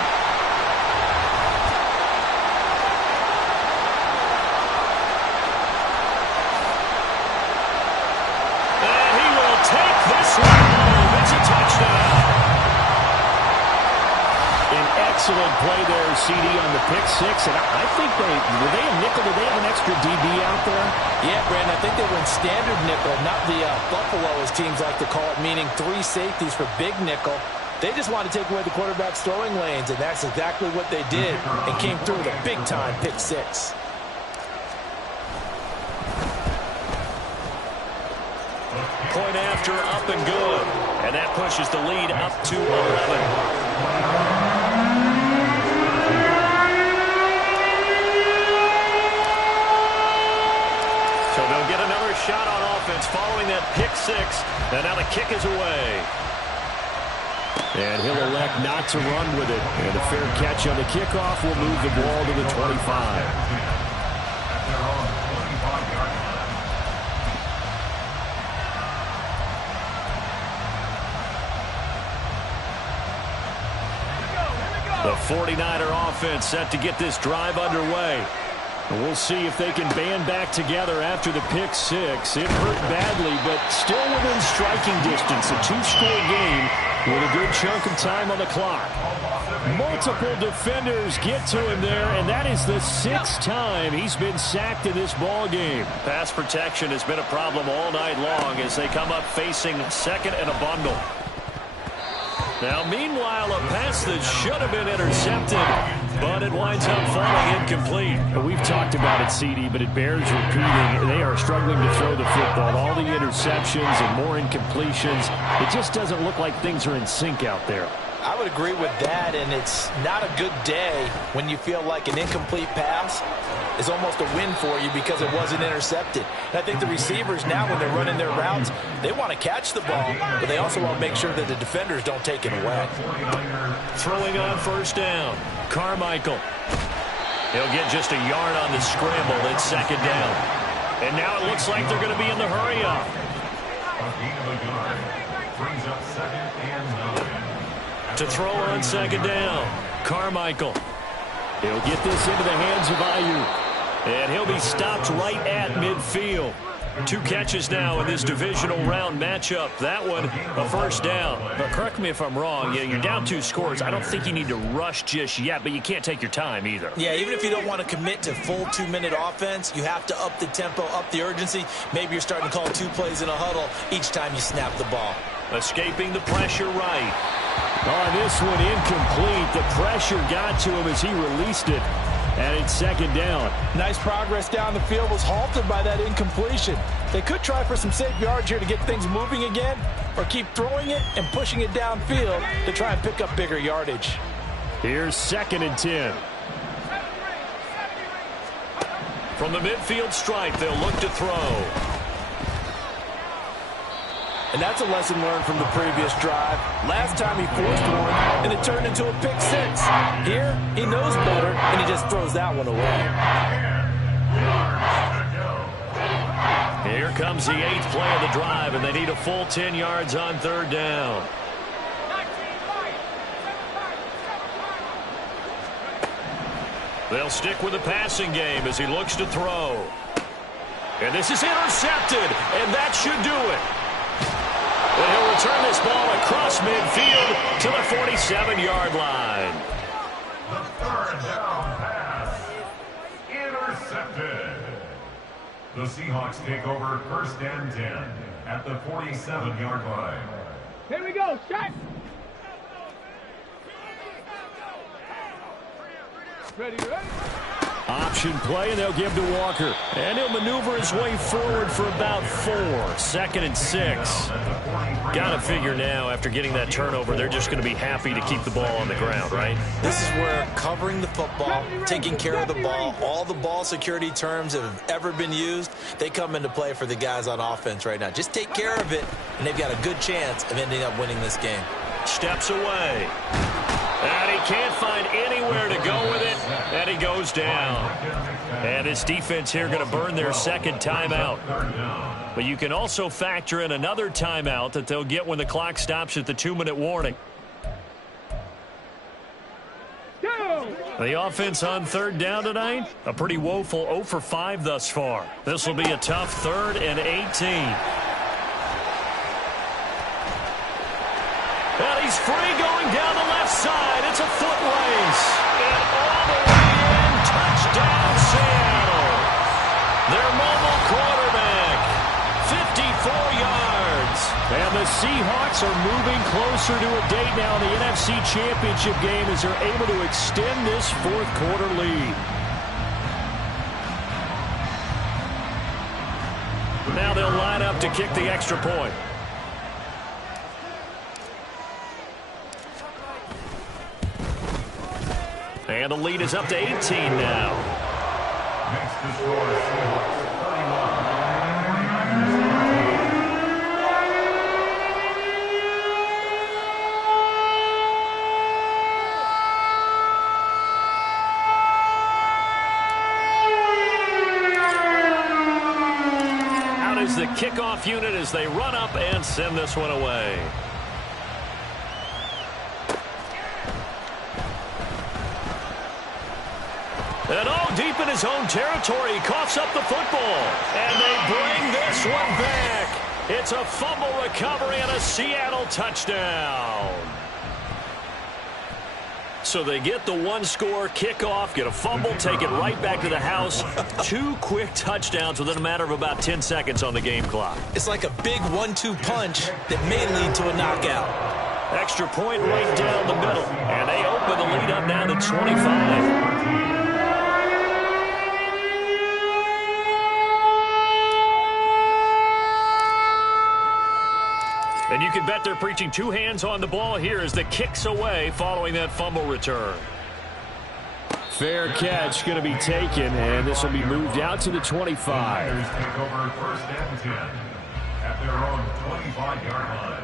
And he will take this one home. It's a touchdown. An excellent play there, CD, on the pick 6. And I think were they a nickel? Did they have an extra DB out there? Yeah, Brandon, I think they were in standard nickel, not the Buffalo, as teams like to call it, meaning 3 safeties for big nickel. They just want to take away the quarterback's throwing lanes, and that's exactly what they did and came through with a big-time pick 6. Point after, up and good. And that pushes the lead up to 11. Shot on offense following that pick 6, and now the kick is away. And he'll elect not to run with it. And a fair catch on the kickoff will move the ball to the 25. The 49er offense set to get this drive underway. We'll see if they can band back together after the pick 6. It hurt badly, but still within striking distance. A 2-score game with a good chunk of time on the clock. Multiple defenders get to him there, and that is the 6th time he's been sacked in this ball game. Pass protection has been a problem all night long as they come up facing second and a bundle. Now, meanwhile, a pass that should have been intercepted, but it winds up falling incomplete. We've talked about it, CD, but it bears repeating. They are struggling to throw the football. All the interceptions and more incompletions. It just doesn't look like things are in sync out there. I would agree with that, and it's not a good day when you feel like an incomplete pass is almost a win for you because it wasn't intercepted. And I think the receivers now, when they're running their routes, they want to catch the ball, but they also want to make sure that the defenders don't take it away. Throwing on first down, Carmichael. He'll get just a yard on the scramble. It's second down. And now it looks like they're going to be in the hurry-up. Brings up second and 9. To throw on second down, Carmichael. He'll get this into the hands of Ayuk. And he'll be stopped right at midfield. 2 catches now in this divisional round matchup. That one, a first down. But correct me if I'm wrong. Yeah, you're down 2 scores. I don't think you need to rush just yet, but you can't take your time either. Yeah, even if you don't want to commit to full 2-minute offense, you have to up the tempo, up the urgency. Maybe you're starting to call 2 plays in a huddle each time you snap the ball. Escaping the pressure right. On this one, incomplete. The pressure got to him as he released it. And it's second down. Nice progress down the field was halted by that incompletion. They could try for some safe yards here to get things moving again, or keep throwing it and pushing it downfield to try and pick up bigger yardage. Here's second and 10. From the midfield stripe, they'll look to throw. And that's a lesson learned from the previous drive. Last time he forced one, and it turned into a pick 6. Here, he knows better, and he just throws that one away. Here comes the 8th play of the drive, and they need a full 10 yards on third down. They'll stick with the passing game as he looks to throw. And this is intercepted, and that should do it. And he'll return this ball across midfield to the 47-yard line. The third down pass. Intercepted. The Seahawks take over first and 10 at the 47-yard line. Here we go, shot. Ready, ready? Option play, and they'll give to Walker. And he'll maneuver his way forward for about 4. Second and 6. Got to figure now, after getting that turnover, they're just going to be happy to keep the ball on the ground, right? This is where covering the football, taking care of the ball, all the ball security terms that have ever been used, they come into play for the guys on offense right now. Just take care of it, and they've got a good chance of ending up winning this game. Steps away. And he can't find anywhere to go with it, and he goes down. And his defense here going to burn their second timeout. But you can also factor in another timeout that they'll get when the clock stops at the 2-minute warning. The offense on third down tonight, a pretty woeful 0 for 5 thus far. This will be a tough 3rd and 18. And he's free going down the left side. It's a foot race. And all the way in, touchdown Seattle. Their mobile quarterback, 54 yards. And the Seahawks are moving closer to a date now in the NFC Championship game as they're able to extend this 4th quarter lead. Now they'll line up to kick the extra point. And the lead is up to 18 now. Next to score, Seahawks 31. Out is the kickoff unit as they run up and send this one away. And deep in his own territory, he coughs up the football. And they bring this one back. It's a fumble recovery and a Seattle touchdown. So they get the one-score kickoff, get a fumble, take it right back to the house. 2 quick touchdowns within a matter of about 10 seconds on the game clock. It's like a big 1-2 punch that may lead to a knockout. Extra point right down the middle. And they open the lead up now to 25. And you can bet they're preaching 2 hands on the ball here as the kick's away following that fumble return. Fair catch going to be taken, and this will be moved out to the 25. Niners take over 1st and 10 at their own 25-yard line.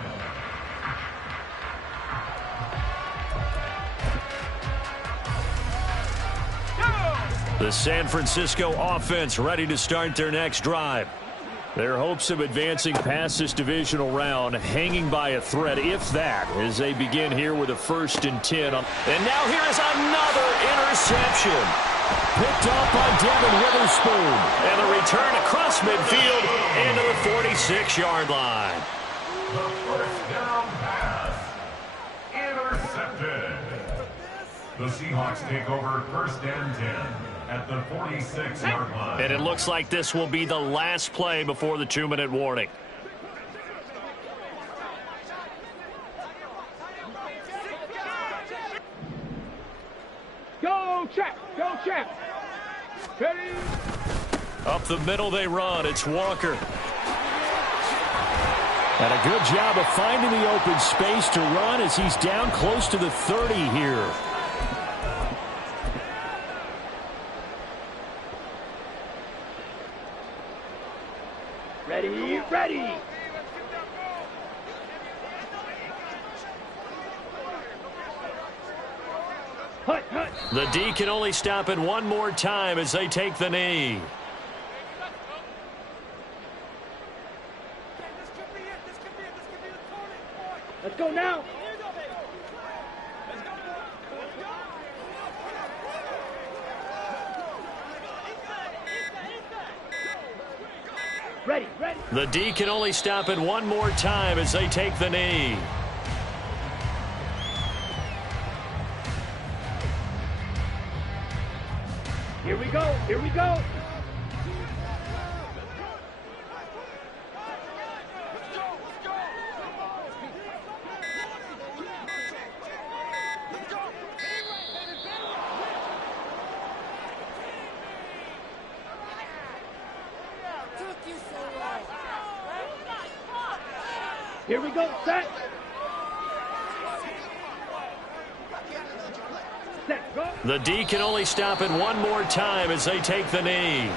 The San Francisco offense ready to start their next drive. Their hopes of advancing past this divisional round hanging by a thread, if that, as they begin here with a 1st and 10. And now here is another interception. Picked off by Devin Witherspoon. And a return across midfield into the 46-yard line. The 1st down pass. Intercepted. The Seahawks take over 1st and 10. At the 46-yard line. And it looks like this will be the last play before the 2-minute warning. Go, Chap! Go, Chap! Ready? Up the middle they run. It's Walker. And a good job of finding the open space to run as he's down close to the 30 here. Ready, ready! Hut, hut! The D can only stop it one more time as they take the knee. Let's go now! Ready, ready! The D can only stop it one more time as they take the knee. Here we go, here we go! Here we go, set! Set, go! The D can only stop it one more time as they take the knee.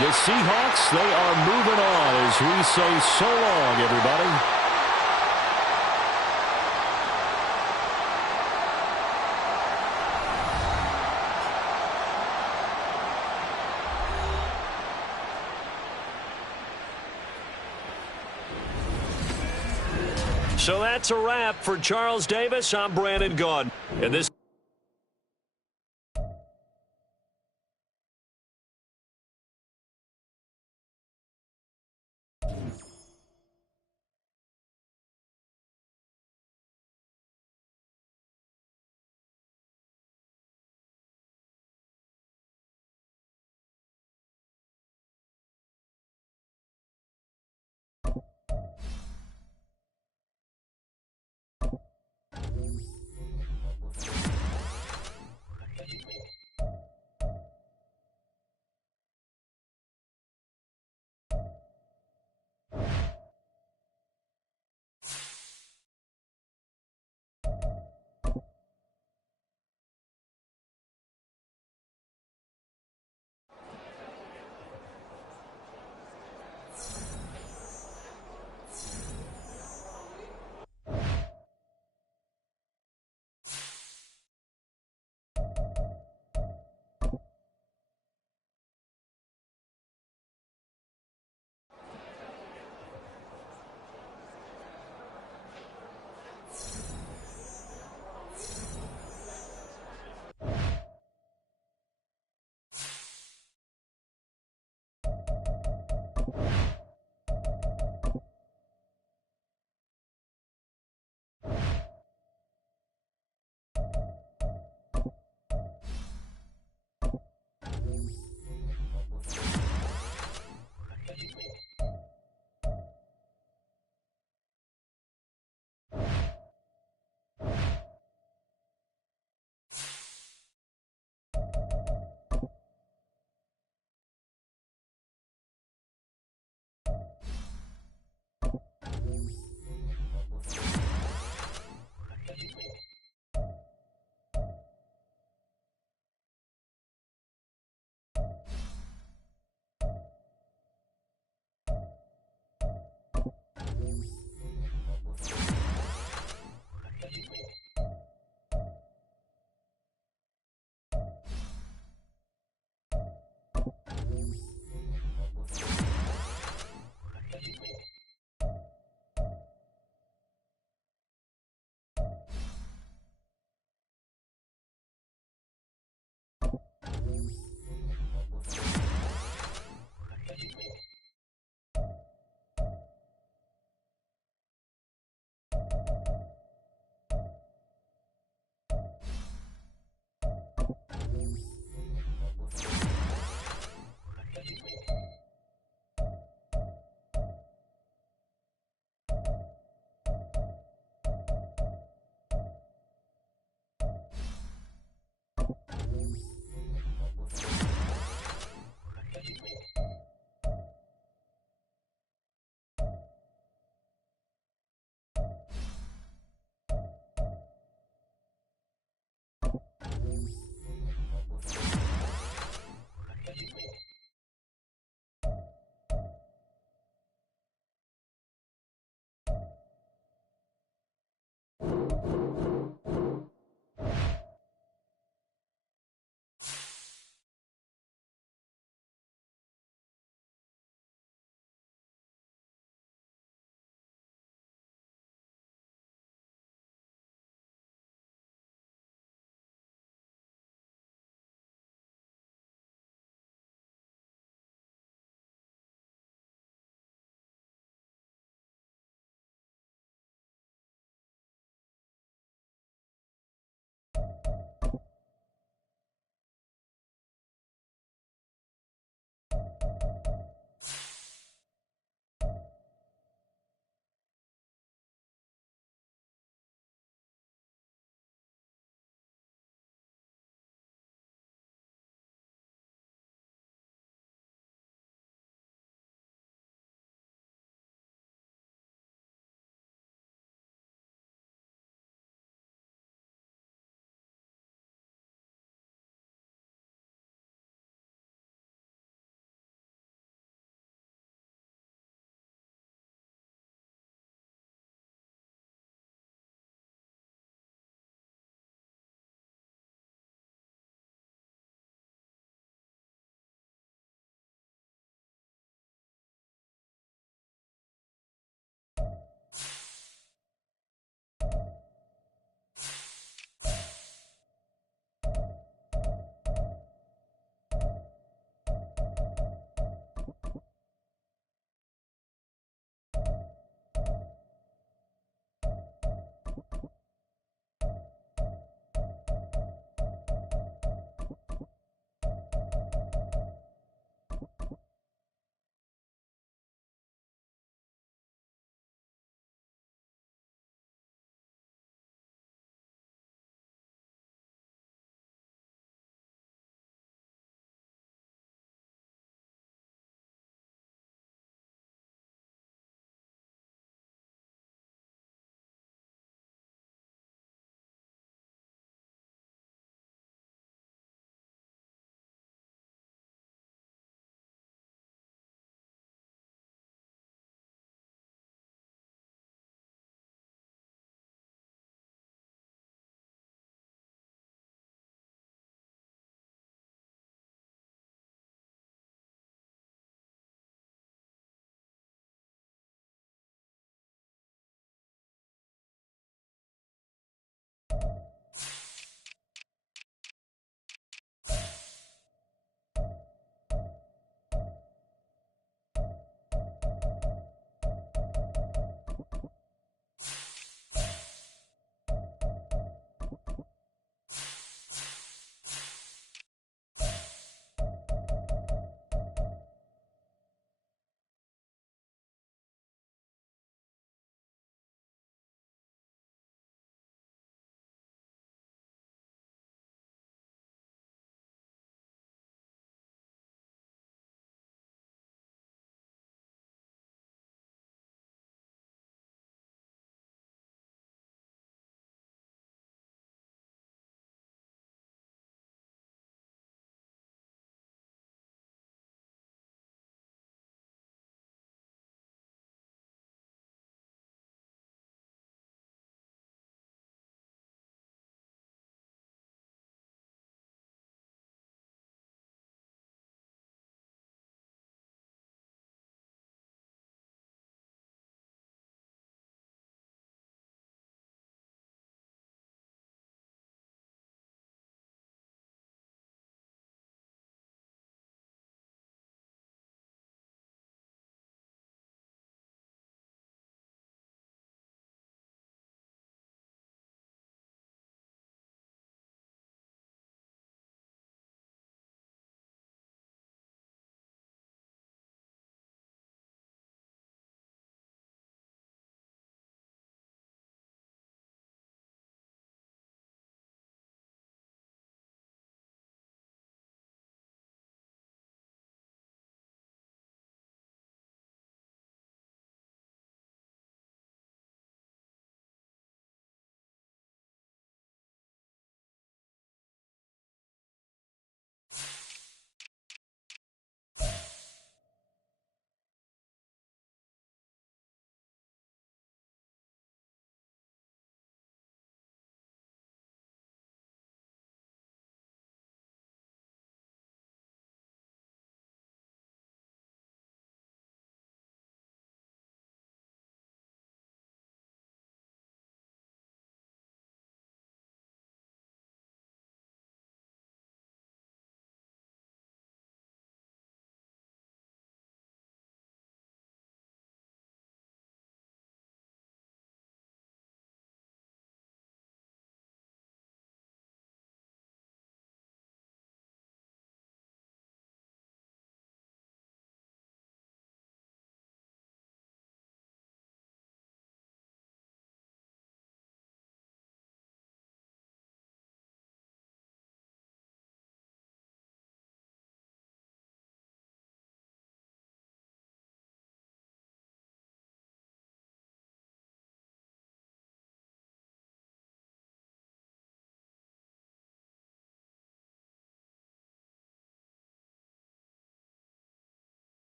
The Seahawks, they are moving on as we say so long, everybody. So that's a wrap for Charles Davis. I'm Brandon Gaudin. And this Bye.